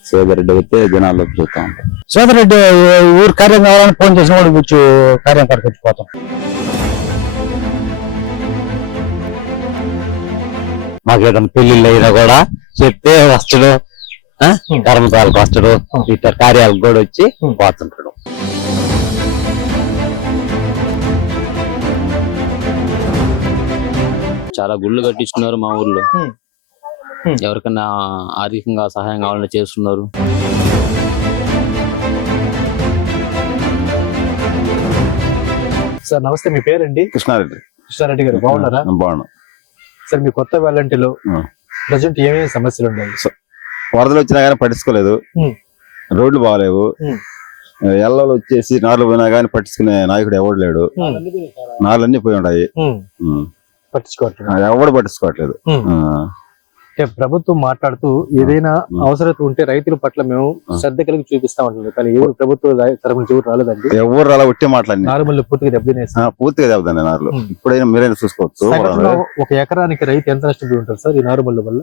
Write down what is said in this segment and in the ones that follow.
సేదరెడ్డి అయితే జనాల్లో చూస్తా ఉంటాం. సోదరెడ్డి ఊరు కార్యం కావాలని ఫోన్ చేసిన వాడు కూర్చు కార్యం కాడికి పోతాం. మాకు ఏదైనా పెళ్లిళ్ళు అయినా కూడా చెప్తే వస్తాడు, కర్మతాలకు వస్తాడు, ఇతర కార్యాలకు కూడా వచ్చి పోతుంటాడు. చాలా గుళ్ళు కట్టిస్తున్నారు మా ఊర్లో. ఎవరికైనా ఆర్థికంగా సహాయం కావాలని చేస్తున్నారు. సార్ నమస్తే, మీ పేరండి? కృష్ణారెడ్డి. కృష్ణారెడ్డి గారు బాగున్నారా? బాగున్నా సార్, మీ కొత్త వెల్లంటిలో ప్రజెంట్ ఏమేమి సమస్యలు ఉన్నాయి? వరదలు వచ్చినా గానీ పట్టించుకోలేదు, రోడ్లు బాగాలేవు, ఎల్లలు వచ్చేసి నార్లు పోయినా గానీ పట్టించుకునే నాయకుడు ఎవడు లేడు, నార్లన్నీ పోయి ఉన్నాయి, పట్టించుకోవట్లేదు, ఎవడు పట్టించుకోవట్లేదు. ప్రభుత్వం మాట్లాడుతూ ఏదైనా అవసరం ఉంటే రైతుల పట్ల మేము శ్రద్ధ కలిగి చూపిస్తా ఉంటుంది, కానీ ఎవరు ప్రభుత్వం తరఫున ఎవరు రాలేదండి. ఎవరు రాలా, ఒట్టే మాట్లాడి నార్మల్ పూర్తిగా దెబ్బతినేసి పూర్తిగా దెబ్బతండి నార్లు. ఇప్పుడైనా మీరైనా చూసుకోవచ్చు. ఒక ఎకరానికి రైతు ఎంత నష్టపోయి ఉంటారు సార్ ఈ నారుమల్ల వల్ల?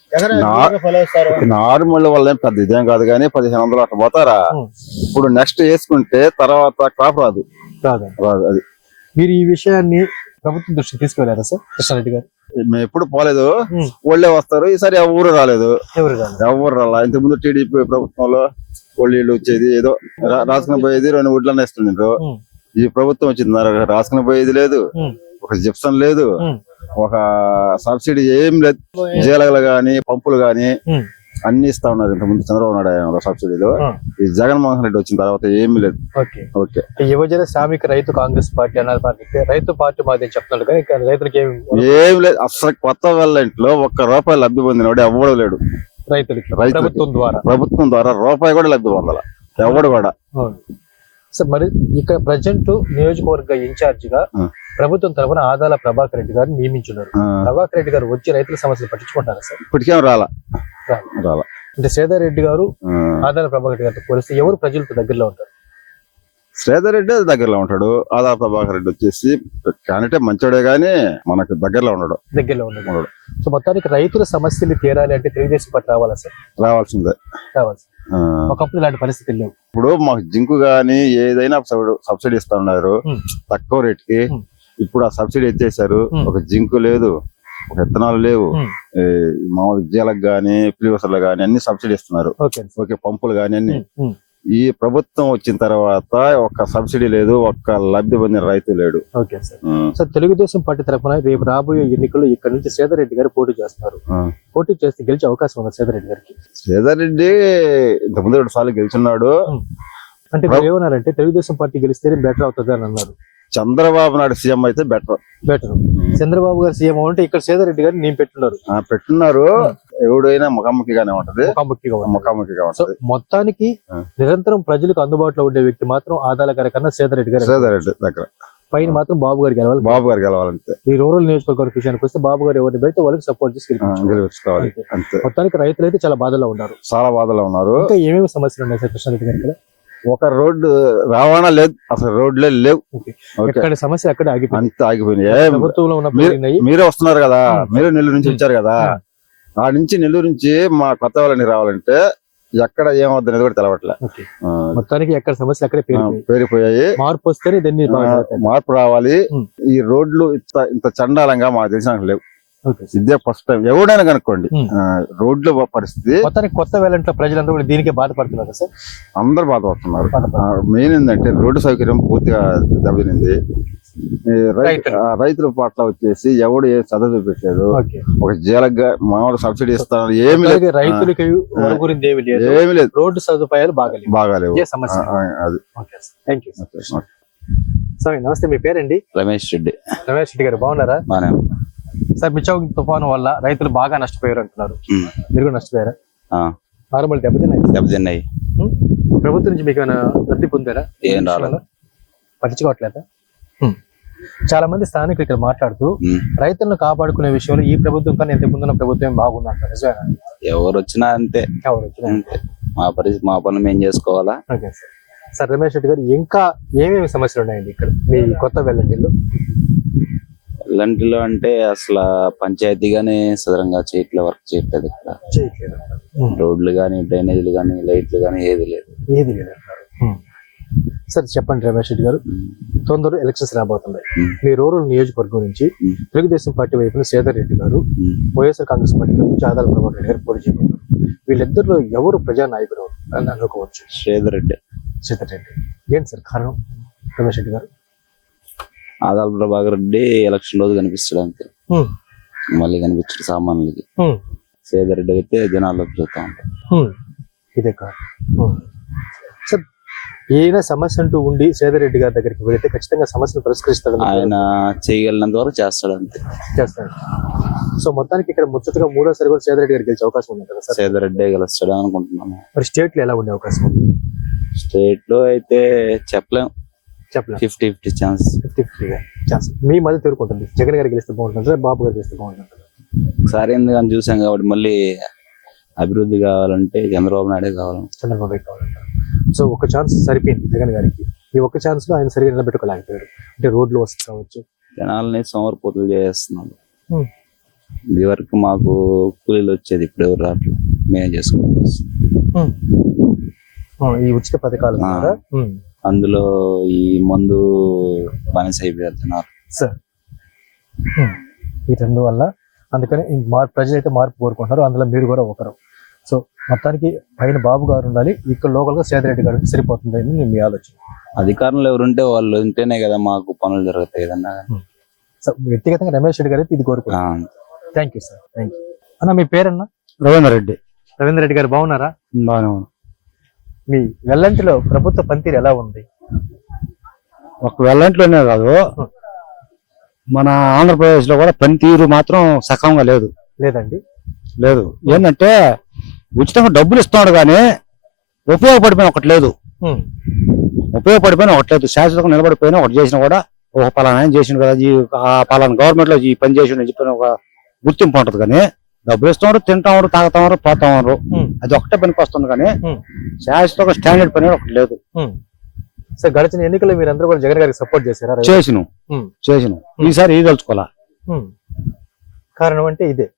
నార్మల్ వల్ల ఏం పెద్ద ఇదేం కాదు, కానీ 1500 అట్లా పోతారా. ఇప్పుడు నెక్స్ట్ వేసుకుంటే తర్వాత క్రాప్ రాదు. అది మీరు ఈ విషయాన్ని ప్రభుత్వం దృష్టికి తీసుకెళ్లారా సార్ కృష్ణారెడ్డి గారు? మేము ఎప్పుడు పోలేదు, వాళ్ళే వస్తారు. ఈసారి ఎవరు రాలేదు, ఎవరు రాలా. ఇంతకు ముందు టీడీపీ ప్రభుత్వంలో వాళ్ళు వచ్చేది ఏదో రాసుకుని పోయేది, 2 వుడ్లన్నీ వేస్తుండ్రు. ఈ ప్రభుత్వం వచ్చింది, రాసుకుని పోయేది లేదు, ఒక జిప్సన్ లేదు, ఒక సబ్సిడీ ఏం లేదు. జీలగలు గాని పంపులు గాని అన్ని ఇస్తా ఉన్నారు. ఇంతకుముందు చంద్రబాబు నాయుడు సబ్సిడీలో. ఈ జగన్మోహన్ రెడ్డి వచ్చిన తర్వాత ఏమీ లేదు. ఓకే, యువజన శ్రామిక రైతు కాంగ్రెస్ పార్టీ అన్నారు, రైతు పార్టీ మాది చెప్తున్నాడు, కానీ రైతులకి ఏమి లేదు. అసలు కొత్త వెల్లంట్లో ₹1 లబ్ధి పొందినవాడు ఎవడు లేడు. రైతులకి ప్రభుత్వం ద్వారా రూపాయి కూడా లబ్ధి పొందాల ఎవడు కూడా. సార్, మరి ఇక్కడ ప్రజెంట్ నియోజకవర్గ ఇన్ఛార్జ్ గా ప్రభుత్వం తరఫున ఆదాల ప్రభాకర్ రెడ్డి గారిని నియమించున్నారు. ప్రభాకర్ రెడ్డి గారు వచ్చి రైతుల సమస్యలు పట్టించుకుంటారా సార్? ఇప్పటికేం రాలా. అంటే శ్రీధర్ రెడ్డి గారు ఆదాల ప్రభాకర్ రెడ్డి గారితో పోలిస్తే ఎవరు ప్రజలకు దగ్గరలో ఉంటారు? శ్రీధర్ రెడ్డి దగ్గరలో ఉంటాడు. ఆదాల ప్రభాకర్ రెడ్డి వచ్చేసి కానిటే మంచోడే గానీ మనకు దగ్గరలో ఉన్నాడు. సో మొత్తానికి రైతుల సమస్యలు తీరాలి అంటే తెలుగుదేశం పార్టీ రావాలా సార్? రావాల్సిందే. ఒకప్పుడు ఇలాంటి పరిస్థితులు లేవు. ఇప్పుడు మాకు జింకు గానీ ఏదైనా సబ్సిడీ ఇస్తా ఉన్నారు తక్కువ రేటుకి. ఇప్పుడు ఆ సబ్సిడీ ఎత్తేసారు. ఒక జింకు లేదు, ఒక విత్తనాలు లేవు, మామూలు జీలకు గానీ ప్రీవసర్లు గానీ అన్ని సబ్సిడీ ఇస్తున్నారు. ఓకే, పంపులు గానీ అన్ని. ఈ ప్రభుత్వం వచ్చిన తర్వాత ఒక్క సబ్సిడీ లేదు, ఒక్క లబ్ధి పొందిన రైతు లేడు. ఓకే సార్, తెలుగుదేశం పార్టీ తరఫున రేపు రాబోయే ఎన్నికల్లో ఇక్కడ నుంచి శ్రీధర్ రెడ్డి గారు పోటీ చేస్తున్నారు. పోటీ చేస్తే గెలిచే అవకాశం ఉంది శ్రీధర్ రెడ్డి గారికి? శ్రీధర్ రెడ్డి ఇంతకుముందు 2 సార్లు గెలిచున్నాడు. అంటే మీరు ఏమన్నారంటే తెలుగుదేశం పార్టీ గెలిస్తేనే బెటర్ అవుతుంది అని అన్నారు. చంద్రబాబు నాయుడు సీఎం అయితే బెటర్. చంద్రబాబు గారు సీఎం అంటే ఇక్కడ శ్రీధర్ రెడ్డి గారు నేను పెట్టున్నారు. ఎవడైనా ముఖాముఖిగానే ఉంటది, ముఖాముఖిగా ఉంటది. మొత్తానికి నిరంతరం ప్రజలకు అందుబాటులో ఉండే వ్యక్తి మాత్రం ఆదాల గారి కన్నా శ్రీధర్ రెడ్డి దగ్గర. పైన మాత్రం బాబు గారు గెలవాలంటే. ఈ రూరల్ నియోజకవర్గ విషయానికి వస్తే బాబు గారు ఎవరిని పెడితే వాళ్ళకి సపోర్ట్ చేసి గెలుచుకోవాలి అంతే. మొత్తానికి రైతులు అయితే చాలా బాధలో ఉన్నారు. ఇంకా ఏమేమి సమస్యలు ఉన్నాయి సార్ కృష్ణారెడ్డి గారి? ఒక రోడ్డు రవాణా లేదు, అసలు రోడ్లే లేవు. ఎక్కడ సమస్య అక్కడ అంత ఆగిపోయినాయి. ప్రభుత్వంలో మీరే వస్తున్నారు కదా, మీరు నెల్లూరు నుంచి వచ్చారు కదా, ఆ నుంచి నెల్లూరు నుంచి మా కొత్త వాళ్ళని రావాలంటే ఎక్కడ ఏమవుతుంది కూడా తెలవట్లే. మొత్తానికి ఎక్కడ సమస్య అక్కడే పేరిపోయాయి. మార్పు వస్తేనే దీన్ని మార్పు రావాలి. ఈ రోడ్లు ఇంత చండాలంగా మాకు తెలిసిన లేవు. ఇదే ఫస్ట్ టైం. ఎవడైనా కనుక్కోండి రోడ్ల పరిస్థితి. మొత్తానికి కొత్త వేలంట్లో ప్రజలందరూ కూడా దీనికే బాధపడుతున్నారు సార్? అందరు బాధపడుతున్నారు. మెయిన్ ఏంటంటే రోడ్డు సౌకర్యం పూర్తిగా దెబ్బతినింది. రైతుల పట్ల వచ్చేసి ఎవడు ఏ చదువు చూపించాడు. ఒక జీలగా మామూలు సబ్సిడీ ఇస్తాను ఏమి లేదు. రైతులకి ఏమి లేదు. రోడ్డు సదుపాయాలు బాగాలేవు. అది. సార్ నమస్తే, మీ పేరండి? రమేష్ రెడ్డి. రమేష్ రెడ్డి గారు బాగున్నారా? సార్, మిచౌ తుఫాను వల్ల రైతులు బాగా నష్టపోయారు అంటున్నారు. మీరు కూడా నష్టపోయారా? నార్మల్ దెబ్బతిన్నాయి. ప్రభుత్వం నుంచి మీకు ఏమైనా లబ్ధి పొందారా? ఏం రాలేదు, పట్టించుకోవట్లేదా? చాలా మంది స్థానికులు ఇక్కడ మాట్లాడుతూ రైతులను కాపాడుకునే విషయంలో ఈ ప్రభుత్వం కానీ ఎంత ముందున్న ప్రభుత్వం బాగుందంటారు. నిజమేనా? ఎవరు వచ్చినా అంతే. మా పరిస్థితి, మా పనులు మేము చేసుకోవాలా. సార్, రమేష్ రెడ్డి గారు ఇంకా ఏమేమి సమస్యలు ఉన్నాయండి ఇక్కడ మీ కొత్త వెల్లంటిలో? ఎలాంటిలో అంటే అసలు పంచాయతీగానే సదరంగా వర్క్ చేయట్లేదు ఇక్కడ. చేయట్లేదు. రోడ్లు గానీ, డ్రైనేజీలు గానీ, లైట్లు గానీ ఏది లేదు. ఏది లేదు. సరే చెప్పండి రమేష్ రెడ్డి గారు, తొందరలో ఎలక్షన్స్ రాబోతున్నాయి. మీ రూరల్ నియోజకవర్గం నుంచి తెలుగుదేశం పార్టీ వైపున సేదర్ రెడ్డి గారు, వైఎస్ఆర్ కాంగ్రెస్ పార్టీ నుంచి ఆదాల ప్రభాకర్ రెడ్డి గారు పోటీ చేయబోతున్నారు. వీళ్ళిద్దరిలో ఎవరు ప్రజానాయకుడు అని అనుకోవచ్చు? శ్రీధర్ రెడ్డి. శ్రీధర్ రెడ్డి. ఏంటి సార్ కారణం రమేష్ రెడ్డి గారు? ఆదాల ప్రభాకర్ రెడ్డి ఎలక్షన్ రోజు కనిపిస్తాడు అంతే, మళ్ళీ కనిపించడు సామాన్యులకి. శ్రీధర్ రెడ్డి అయితే జనాల్లో చూస్తూ ఉంటారు. ఇదే కాదు సార్, ఏదైనా సమస్య అంటూ ఉండి సేదర్ రెడ్డి గారి దగ్గరికి వెళితే ఖచ్చితంగా సమస్యను పరిష్కరిస్తాడు. ఆయన చేయగలిగినంత వరకు చేస్తాడు అంతే. చేస్తాడు. సో మొత్తానికి ఇక్కడ ముచ్చటగా మూడోసారి కూడా సేదర్ రెడ్డి గారికి గెలిచే అవకాశం ఉంది కదా సార్? శ్రీధర్ రెడ్డి గెలుస్తాడు అనుకుంటున్నాను. మరి స్టేట్ లో ఎలా ఉండే అవకాశం ఉంది? స్టేట్ లో అయితే చెప్పలేం, 50-50 ఛాన్స్. 50-50 ఛాన్స్. మీ మధ్య తీరుకుంటుంది. జగన్ గారికి గెలిస్తే బాగుంటుంది, బాబు గారికి గెలిస్తే బాగుంటుంది. ఒకసారి ఎందుకని చూసాం కాబట్టి మళ్ళీ అభివృద్ధి కావాలంటే చంద్రబాబు నాయుడే కావాలి. చంద్రబాబు కావాలంటారు. సో ఒక ఛాన్స్ సరిపోయింది జగన్ గారికి. ఈ ఒక్క ఛాన్స్ లో ఆయన సరిగ్గా నిలబెట్టుకోలేకపోయాడు. అంటే రోడ్లు వస్తు కావచ్చు, జనాలని సోమరిపోతులు చేస్తున్నాడు. ఇది వరకు మాకు కూలీలు వచ్చేది, ఇప్పుడు ఎవరు రావట్లేదు, మేమే చేసుకోవచ్చు. ఈ ఉచిత పథకాలు ద్వారా అందులో ఈ మందు బానిస అయిపోతున్నారు సార్. ఈ రెండు వల్ల అందుకని ప్రజలైతే మార్పు కోరుకుంటున్నారు, అందులో మీరు కూడా ఒకరు. సో మొత్తానికి పైన బాబు గారు ఉండాలి, ఇక్కడ లోకల్ గా సేదర్ రెడ్డి గారు సరిపోతుంది అని మీ ఆలోచన. అధికారంలో ఎవరుంటే వాళ్ళు ఉంటేనే కదా మాకు పనులు జరుగుతాయి ఏదన్నా. సో వ్యక్తిగతంగా రమేష్ రెడ్డి గారు అయితే ఇది కోరుకుంటున్నారు. Thank you sir, thank you. అన్న మీ పేరన్నా? రవీంద్ర రెడ్డి. రవీంద్ర రెడ్డి గారు బాగున్నారా? బాగానే ఉంది. మీ వెల్లంటిలో ప్రభుత్వ పనితీరు ఎలా ఉంది? ఒక వెల్లంటిలోనే కాదు, మన ఆంధ్రప్రదేశ్ లో కూడా పనితీరు మాత్రం సక్రమంగా లేదు. లేదండి, లేదు. ఏంటంటే ఉచితంగా డబ్బులు ఇస్తున్నాడు కానీ ఉపయోగపడిపోయిన ఒకటి లేదు. ఉపయోగపడిపోయిన ఒకటి లేదు. శాశ్వతంగా నిలబడిపోయినా ఒకటి చేసినా కూడా ఒక పలానా ఆయన చేసిండు కదా, ఆ పలానా గవర్నమెంట్ లో ఈ పని చేసి చెప్పిన ఒక గుర్తింపు ఉంటుంది. కానీ డబ్బులు ఇస్తున్నారు, తింటారు, తాగుతారు, పోతారు, అది ఒకటే పనికి వస్తుంది. కానీ శాశ్వతంగా స్టాండర్డ్ పని ఒకటి లేదు. సార్ గడిచిన ఎన్నికల్లో మీరందరూ కూడా జగన్ గారికి సపోర్ట్ చేశారా? చేసిన ఈసారి ఇది తలుచుకోవాలా. కారణం అంటే ఇదే.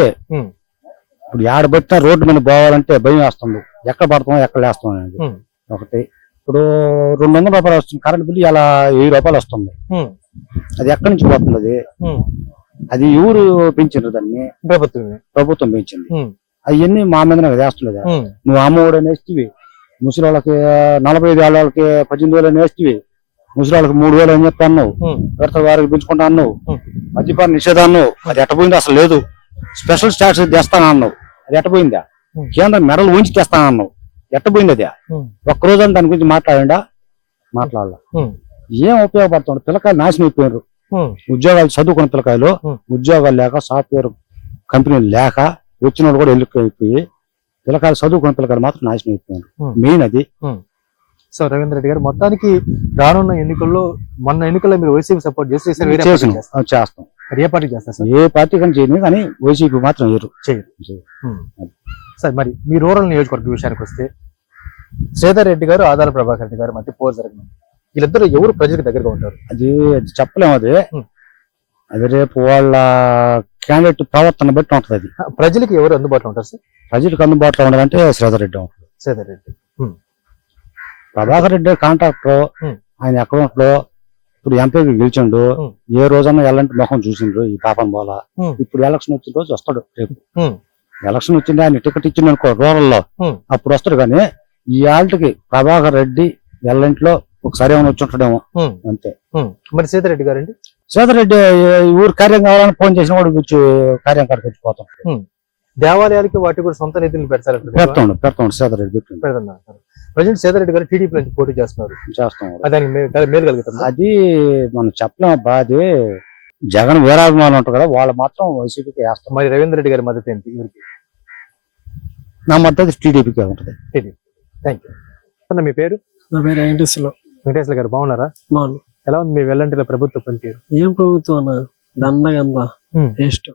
ఇప్పుడు ఏడ పెట్టినా రోడ్డు మీద పోవాలంటే భయం వేస్తుంది, ఎక్కడ పడతాం ఎక్కడ వేస్తాం అనేది ఒకటి. ఇప్పుడు 200 రూపాయలు వస్తుంది కరెంట్ బిల్లు, ఇలా 1000 రూపాయలు వస్తుంది. అది ఎక్కడి నుంచి పోతుంది? అది ఎవరు పెంచారు దాన్ని? ప్రభుత్వం పెంచింది. అవన్నీ మా మీద వేస్తలేదు. నువ్వు అమ్మఒడి వేస్తేవి, ముసలి వాళ్ళకి 45 ఏళ్ళ వాళ్ళకి 18,000 వేస్తేవి, ముసలి వాళ్ళకి 3,000 అని చెప్పి అన్నావు, విడత వారికి పెంచుకుంటా అన్నావు, మద్యపాన నిషేధం అన్నావు, అది ఎట్టపోయింది అసలు లేదు. స్పెషల్ స్టాట్స్ తెస్తాను అన్నావు, అది ఎట్టపోయిందా? కేంద్రం మెడలు ఉంచి తెస్తానన్నావు, ఎట్టపోయింది అది? ఒక్కరోజు దాని గురించి మాట్లాడాల. ఏం ఉపయోగపడుతుంది? పిల్లకాయలు నాశనం అయిపోయినారు. ఉద్యోగాలు చదువుకున్న పిల్లకాయలు ఉద్యోగాలు లేక, సాఫ్ట్వేర్ కంపెనీలు లేక వచ్చిన వాళ్ళు కూడా వెళ్ళిపోయి పిల్లకాయలు చదువుకున్న పిల్లకాయలు మాత్రం నాశనం అయిపోయినారు. మెయిన్ అది. సో రవీంద్ర రెడ్డి గారు, మొత్తానికి రానున్న ఎన్నికల్లో, మొన్న ఎన్నికల్లో మీరు వైసీపీ సపోర్ట్ చేస్తే చేస్తాం. ఏ పార్టీ చేస్తారు సార్? ఏ పార్టీ కానీ చేయను, కానీ వైసీపీ మాత్రం చేయరు. సార్ మరి మీ రూరల్ నియోజకవర్గ విషయానికి వస్తే శ్రీధర్ రెడ్డి గారు, ఆదాల ప్రభాకర్ రెడ్డి గారు మధ్య పోరు జరగనుంది. వీళ్ళిద్దరు ఎవరు ప్రజలకు దగ్గరగా ఉంటారు? అది చెప్పలేము. అది రేపు వాళ్ళ క్యాండిడేట్ ప్రవర్తన బట్టి ఉంటది. అది ప్రజలకు ఎవరు అందుబాటులో ఉంటారు సార్? ప్రజలకు అందుబాటులో ఉండాలంటే శ్రీధర్ రెడ్డి ఉంటుంది. శ్రీధర్ రెడ్డి. ప్రభాకర్ రెడ్డి కాంట్రాక్టర్, ఆయన అకౌంట్ లో ఇప్పుడు ఎంపీకి గెలిచిండు. ఏ రోజన్నా ఎలాంటి మొహం చూసిండ్రు ఈ పాపం పోల. ఇప్పుడు ఎలక్షన్ వచ్చిన రోజు వస్తాడు. రేపు ఎలక్షన్ వచ్చింది, ఆయన టికెట్ ఇచ్చింది అనుకో రూరల్ లో, అప్పుడు వస్తాడు. కానీ ఈ ఆల్ట్కి ప్రభాకర్ రెడ్డి ఎల్లంటిలో ఒకసారి ఏమైనా వచ్చి ఉంటాడేమో అంతే. మరి శ్రీధర్ రెడ్డి గారండి? శ్రీధర్ రెడ్డి ఊరు కార్యం కావాలని ఫోన్ చేసిన కూడా కూర్చు కార్యం కాడికి వచ్చిపోతాం. దేవాలయాలకి వాటి కూడా సొంత నిధులు పెడతారు. పెడతాం శ్రీధర్ రెడ్డి పెడుతున్నారు. ప్రజెంట్ శ్రీధర్ రెడ్డి గారు టీడీపీ నుంచి పోటీ చేస్తున్నారు. మేలు కలుగుతుంది. అది మనం చెప్పలేం అబ్బా. అది జగన్ వీరాభిమానులు ఉంటారు కదా, వాళ్ళు మాత్రం వైసీపీకి వేస్తాం. మరి రవీంద్ర రెడ్డి గారి మద్దతు ఏంటి? నా మద్దతు టీడీపీకి ఉంటుంది. Thank you. మీ పేరు? నా పేరు వెంకటేశ్వర గారు. బాగున్నారా? బాగున్నా. ఎలా ఉంది మీ వెల్లంటిలో ప్రభుత్వ పనితీరు? ఏం ప్రభుత్వం అన్న, దండగంతా వేస్ట్.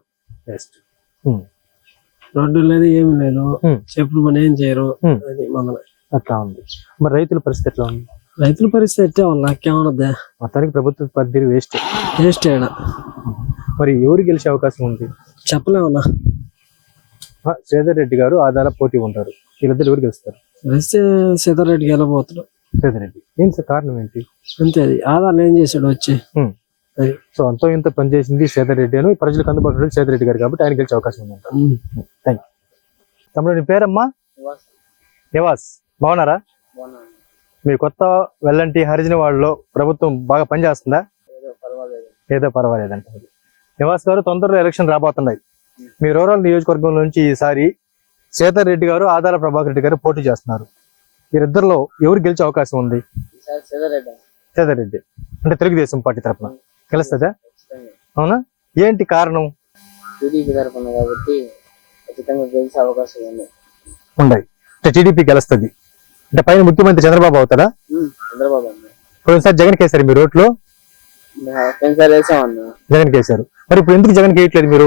రోడ్డు లేదు, ఏమి లేదు, చెప్పుడు పని ఏం చేయరు. అది మన అట్లా ఉంది. మరి రైతుల పరిస్థితి ఎట్లా ఉంది? రైతుల పరిస్థితి ఎట్టే వాళ్ళ నాకేమన్నది మొత్తానికి ప్రభుత్వ పనితీరు వేస్ట్. వేస్ట్ ఏడా మరి ఎవరు గెలిచే అవకాశం ఉంది? చెప్పలేమన్నా. శ్రీధర్ రెడ్డి గారు ఆదాల పోటీ ఉంటారు, వీళ్ళిద్దరు ఎవరు గెలుస్తారు? వేస్తే సీతారెడ్డి గెలబోతాడు. శ్రీధర్ రెడ్డి. ఏం సార్ కారణం ఏంటి? అంతే, అది ఆధార్ ఏం చేశాడు వచ్చి. సో అంతో ఇంత పనిచేసింది శ్రీధర్ రెడ్డి అని ప్రజలకు అందుబాటులో శ్రీధర్ రెడ్డి గారు కాబట్టి ఆయన గెలిచే అవకాశం ఉంది. Thank you. తమ్ముడు నీ పేరమ్మా? నివాస్. బాగున్నారా? మీ కొత్త వెల్లంటి హరిజన వాళ్ళలో ప్రభుత్వం బాగా పనిచేస్తుందా? ఏదో పర్వాలేదంట. నివాస్ గారు, తొందరలో ఎలక్షన్ రాబోతున్నాయి. మీ రూరల్ నియోజకవర్గం నుంచి ఈసారి శ్రీధర్ రెడ్డి గారు, ఆదాల ప్రభాకర్ రెడ్డి గారు పోటీ చేస్తున్నారు. వీరిద్దరిలో ఎవరు గెలిచే అవకాశం ఉంది? శ్రీధర్ రెడ్డి అంటే తెలుగుదేశం పార్టీ తరఫున గెలుస్తుందా? అవునా? ఏంటి కారణం? టీడీపీ తరఫున కాబట్టి ఖచ్చితంగా గెలిచే అవకాశం ఉంది. ఉన్నాయి అంటే టీడీపీ గెలుస్తుంది అంటే పైన ముఖ్యమంత్రి చంద్రబాబు అవుతాడా? చంద్రబాబు అన్న పోయినసారి జగన్ కేసారు మీరు ఓట్లు? పెన్సార్ వేసామన్నా. జగన్ కేసారు. మరి ఇప్పుడు ఎందుకు జగన్ వేయట్లేదు మీరు?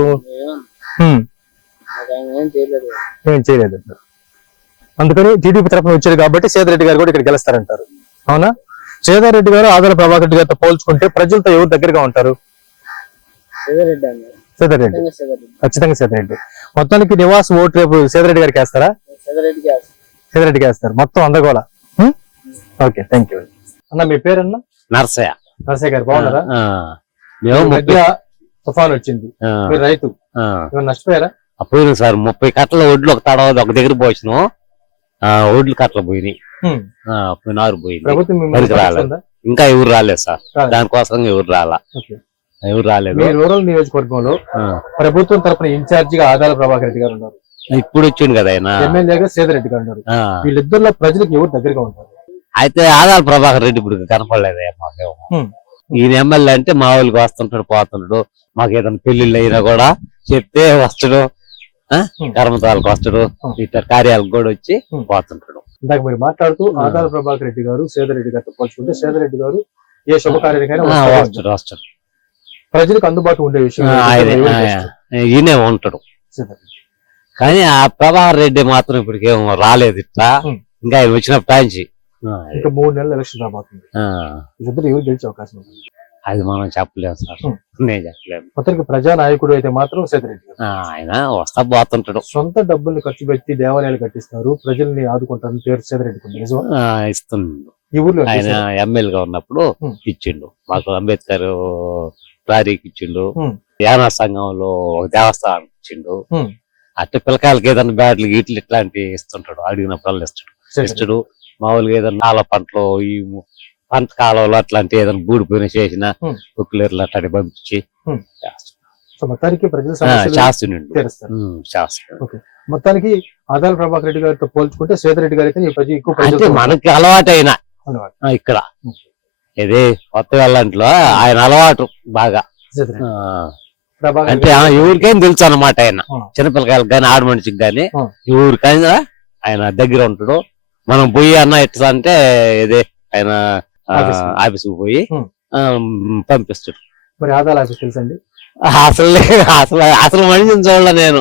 ఏం చేయలేదు. ఏం చేయలేదు. అందుకని టీడీపీ తరఫున వచ్చారు కాబట్టి శ్రీధర్ రెడ్డి గారు కూడా ఇక్కడ గెలుస్తారంటారు. అవునా? శ్రీధర్ రెడ్డి గారు ఆదాల ప్రభాకర్ రెడ్డి గారితో పోల్చుకుంటే ప్రజలతో ఎవరు దగ్గరగా ఉంటారు? శ్రీధర్ రెడ్డి అన్న. శ్రీధర్ రెడ్డి. శ్రీధర్ రెడ్డి. ఖచ్చితంగా శ్రీధర్ రెడ్డి. మొత్తానికి నివాస్ ఓటు రేపు శ్రీధర్ రెడ్డి గారికి వేస్తారా? శ్రీధర్ రెడ్డికి వేస్తాం. శ్రీధర్ రెడ్డికి వేస్తారు మొత్తం అందగోళ. ఓకే, థ్యాంక్ యూ అన్న. మీ పేరన్నా? నర్సయ్య. నరసయ్య గారు. బాగున్నారా? మేము మధ్య తుఫాన్ వచ్చింది, మీరు రైతు, ఏమైనా నష్టపోయారా? పోయిన సార్ 30 కట్టల ఒడ్లు ఒక తడవ ఒక దగ్గర పోసినాం. ఒడ్లు కట్టలు పోయినాయి, నారు పోయింది. ప్రభుత్వం మిమ్మల్ని ఎవరికి రాలేదు. పట్టించుకుందా? ఇంకా ఎవరు రాలేదు సార్, రాలేదు. దానికోసం ఎవరు రాలా. ఓకే. ఎవరు రాలేదు. మీ రూరల్ నియోజకవర్గంలో ప్రభుత్వం తరపున ఇన్ఛార్జిగా ఆదాల ప్రభాకర్ రెడ్డి గారు ఉన్నారు, ఇప్పుడు వచ్చింది కదా ఆయన. ఎమ్మెల్యేగా శ్రీధర్ రెడ్డి గారు ఉన్నారు. వీళ్ళిద్దరిలో ప్రజలకు ఎవరు దగ్గరగా ఉంటారు? అయితే ఆదాల ప్రభాకర్ రెడ్డి ఇప్పుడు కనపడలేదు మాకేమో. ఈయన ఎమ్మెల్యే అంటే మా ఊళ్ళకి వస్తుంటాడు, పోతుంటాడు. మాకు ఏదైనా పెళ్లిళ్ళు అయినా కూడా చెప్తే వస్తాడు, కర్మతాలకు వస్తాడు, ఇట్లా కార్యాలకు కూడా వచ్చి పోతుంటాడు. ఇందాక మీరు మాట్లాడుతూ ఆదాల ప్రభాకర్ రెడ్డి గారు శ్రీధర్ రెడ్డి గారితో పోల్చుకుంటే శ్రీధర్ రెడ్డి గారు ఏ శుభకార్యానికైనా వస్తాడు వస్తాడు. ప్రజలకు అందుబాటు ఉండే విషయం ఈయనే ఉంటాడు. కానీ ఆ ప్రభాకర్ రెడ్డి మాత్రం ఇప్పటికేం రాలేదు. ఇట్లా ఇంకా ఆయన వచ్చినప్పుడు టాంచి ఇంకా 3 నెలలు ఎలక్షన్ రాబోతుంది. ఇద్దరు ఎవరు గెలిచే అవకాశం ఉంది? అది మనం చెప్పలేము సార్, నేను చెప్పలేము. మొత్తానికి ప్రజా నాయకుడు అయితే మాత్రం శ్రీధర్ రెడ్డి గారు. ఆయన వస్తా పోతుంటాడు. సొంత డబ్బుల్ని ఖర్చు పెట్టి దేవాలయాలు కట్టిస్తారు, ప్రజల్ని ఆదుకుంటారు. పేరు శ్రీధర్ రెడ్డి ఉంది, నిజమా? ఇస్తుండు. ఈ ఊర్లో ఆయన ఎమ్మెల్యేగా ఉన్నప్పుడు ఇచ్చిండు మాకు. అంబేద్కర్ ప్రారీకి ఇచ్చిండు, యానా సంఘంలో ఒక దేవస్థానం ఇచ్చిండు. అట్లా పిల్లకాయలకి ఏదైనా బ్యాట్లు గీట్లు ఇట్లాంటివి ఇస్తుంటాడు, అడిగినప్పుడు ఇస్తాడు. మామూలుగా ఏదైనా నాల పంటలు, ఈ పంట కాలంలో అట్లాంటి ఏదైనా బూడిపోయిన చేసిన కుక్కలేర్లు అట్లాంటి పంపించి మొత్తానికి ప్రజల చేస్తుండు. మొత్తానికి ఆదాల ప్రభాకర్ రెడ్డి గారితో పోల్చుకుంటే శ్రీధర్ రెడ్డి గారు అయితే ఎక్కువ అంటే మనకి అలవాటైన ఇక్కడ ఇది కొత్త వెళ్ళంట్లో ఆయన అలవాటు బాగా. అంటే ఎవరికైనా తెలుసు అన్నమాట. ఆయన చిన్నపిల్లకాయలకు కానీ ఆడ మనిషికి కానీ ఎవరికైనా ఆయన దగ్గర ఉంటాడు. మనం పోయి అన్న ఎట్లా అంటే ఇదే ఆయన ఆఫీస్కి పోయి పంపిస్తాడు. మరి ఆదాల ఆఫీస్ తెలుసండి? అసలు అసలు అసలు మనిషిని చూడాల నేను.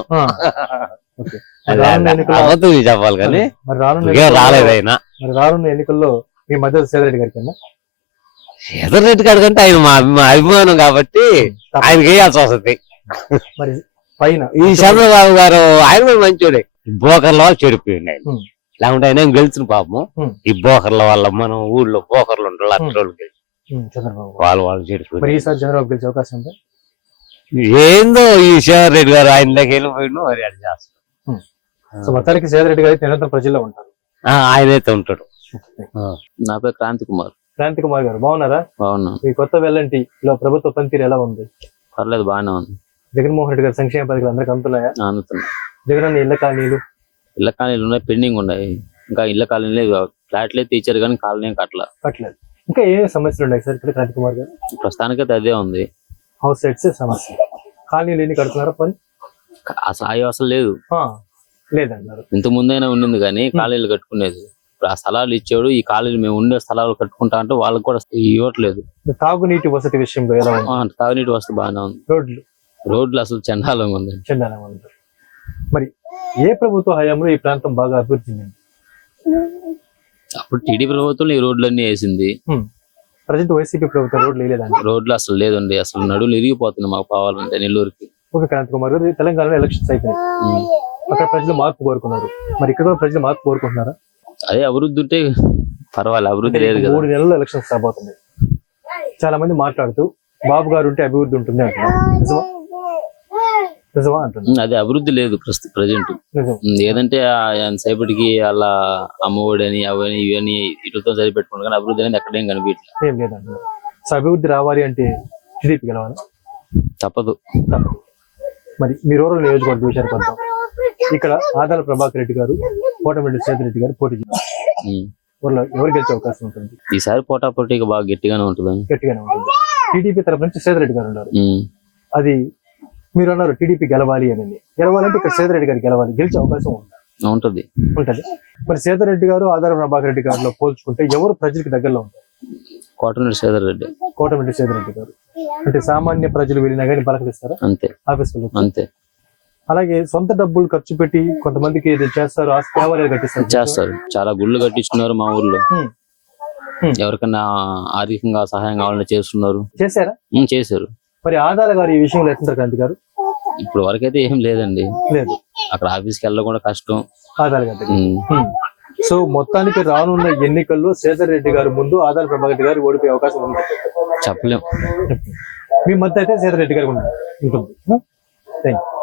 చెప్పాలి కానీ రాలేదు ఆయన. మరి రానున్న ఎన్నికల్లో మీ మద్దతు శ్రీధర్ రెడ్డి గారికి? శ్రీధర్ రెడ్డి గారి కంటే ఆయన మా అభిమానం కాబట్టి ఆయనకి వేయాల్సి వస్తుంది. మరి పైన ఈ చంద్రబాబు గారు ఆయన కూడా మంచోడే. బోకర్ల వాళ్ళు చెడిపోయింది ఆయన, లేకుంటే ఆయన గెలిచిన పాపము. ఈ బోకర్ల వల్ల మనం ఊళ్ళో బోకర్లు ఉంటారు, అట్లా చంద్రబాబు వాళ్ళు చెడిపోయింది. ఈసారి చంద్రబాబు గెలిచే అవకాశం ఉందా? ఏందో ఈ శ్రీధర్ రెడ్డి గారు ఆయనలోకి వెళ్ళిపోయిన మరి అది చేస్తాడు. మొత్తానికి శ్రీధర్ రెడ్డి గారు నిరంతరం ప్రజల్లో ఉంటారు, ఆయనైతే ఉంటాడు. నా పేరు క్రాంతి కుమార్. క్రాంతి కుమార్ గారు బాగున్నారా? బాగున్నా. మీ కొత్త వెల్లంటిలో ప్రభుత్వ పనితీరు ఎలా ఉంది? పర్లేదు, బాగానే ఉంది. జగన్మోహన్ రెడ్డి గారు సంక్షేమ పథకాలు అందరికి అందుతున్నాయా? అందుతున్నాయి. జగన్ ఇళ్ల కాలనీలు ఉన్నాయి, పెండింగ్ ఉన్నాయి. ఇంకా ఇళ్ల కాలనీలు ఫ్లాట్లే తీర్చారు కానీ కాలనీ కట్టలేదు. ఇంకా ఏ సమస్యలు ఉన్నాయి సార్ ఇక్కడ క్రాంతి కుమార్ గారు? ప్రస్తుతానికైతే అదే ఉంది, హౌస్ సైట్స్ సమస్య. కాలనీలు ఎన్ని కడుతున్నారా? పని అసలు లేదు, లేదన్నారు. ఇంత ముందైనా ఉండింది కానీ కాలనీలు కట్టుకునేది. ఇప్పుడు ఆ స్థలాలు ఇచ్చాడు, ఈ కాలనీలు మేము ఉండే స్థలాలు కట్టుకుంటా అంటే వాళ్ళకి కూడా ఇవ్వట్లేదు. తాగునీటి వసతి విషయంలో ఎలా ఉంది? తాగునీటి వసతి బాగానే ఉంది. రోడ్లు అసలు చండాలంగా ఉంది. మరి ఏ ప్రభుత్వ హయాంలో ఈ ప్రాంతం బాగా అభివృద్ధి చెందింది? అప్పుడు టీడీపీ ప్రభుత్వం ఈ రోడ్లన్నీ వేసింది. ప్రజెంట్ వైసీపీ ప్రభుత్వం రోడ్లు వేయలేదండి. రోడ్లు అసలు లేదండి, అసలు నడువులు ఇరిగిపోతుంది మాకు పోవాలంటే నెల్లూరుకి. ఓకే క్రాంతి కుమార్ గారు, తెలంగాణలో ఎలక్షన్స్ అయిపోయినాయి, అక్కడ ప్రజలు మార్పు కోరుకున్నారు, మరి ఇక్కడ కూడా ప్రజలు మార్పు కోరుకుంటున్నారా? అదే అభివృద్ధి ఉంటే పర్వాలేదు, అభివృద్ధి లేదు కదా. 3 నెలల్లో ఎలక్షన్స్ రాబోతుంది. చాలా మంది మాట్లాడుతూ బాబు గారు ఉంటే అభివృద్ధి ఉంటుంది అంటున్నారు. నిజమా అంటున్నారు? అదే అభివృద్ధి లేదు ప్రజెంట్. నిజం. ఏదంటే సేపటికి అలా అమ్మఒడి అని అవని ఇవని ఇటుతో సరిపెట్టుకుంటారు కానీ అభివృద్ధి అనేది ఎక్కడేం కనిపించలేదు. ఏం లేదంటున్నారు. సో అభివృద్ధి రావాలి అంటే టీడీపీ గెలవాలి, తప్పదు. మరి మీ రూరల్ నియోజకవర్గ విషయానికి వద్దాం. ఇక్కడ ఆదాల ప్రభాకర్ రెడ్డి గారు, కోటమిరెడ్డి సేదర్ రెడ్డి గారు పోటీ చేస్తారు. ఊర్లో ఎవరు గెలిచే అవకాశం ఉంటుంది? ఈసారి పోటాపోటీగా బాగా గట్టిగానే ఉంటుంది. గట్టిగానే ఉంటుంది. టీడీపీ తరఫు నుంచి సేదర్ రెడ్డి గారు ఉన్నారు. అది మీరు అన్నారు టీడీపీ గెలవాలి అని. గెలవాలంటే ఇక్కడ సేదర్ రెడ్డి గారు గెలవాలి, గెలిచే అవకాశం ఉంటది. మరి సేదర్ రెడ్డి గారు ఆదాల ప్రభాకర్ రెడ్డి గారిలో పోల్చుకుంటే ఎవరు ప్రజలకు దగ్గరలో ఉంటారు? కోటమిరెడ్డి సేదర్ రెడ్డి. కోటమిరెడ్డి సేదర్ రెడ్డి గారు అంటే సామాన్య ప్రజలు వెళ్ళినా కానీ పలకరిస్తారా? అంతే. ఆఫీస్కి అంతే. అలాగే సొంత డబ్బులు ఖర్చు పెట్టి కొంతమందికి ఇది చేస్తారు, దేవాలయాలు కట్టిస్తారు, చేస్తారు. చాలా గుళ్ళు కట్టించున్నారు మా ఊర్లో. ఎవరికన్నా ఆర్థికంగా సహాయం కావాలని చేస్తున్నారు. చేశారా? చేశారు. మరి ఆదాల గారు ఈ విషయంలో ఎట్లుంటారు క్రాంతి గారు? ఇప్పుడు వరకైతే ఏం లేదండి, లేదు. అక్కడ ఆఫీస్కి వెళ్ళకుండా కష్టం. ఆదాల గారు. సో మొత్తానికి రానున్న ఎన్నికల్లో సేదర్ రెడ్డి గారు ముందు ఆదాల ప్రభాకర్ రెడ్డి గారు ఓడిపోయే అవకాశం ఉంది. చెప్పలేం. మీ మధ్య అయితే సేదర్ రెడ్డి గారు ఉంటుంది. Thank you.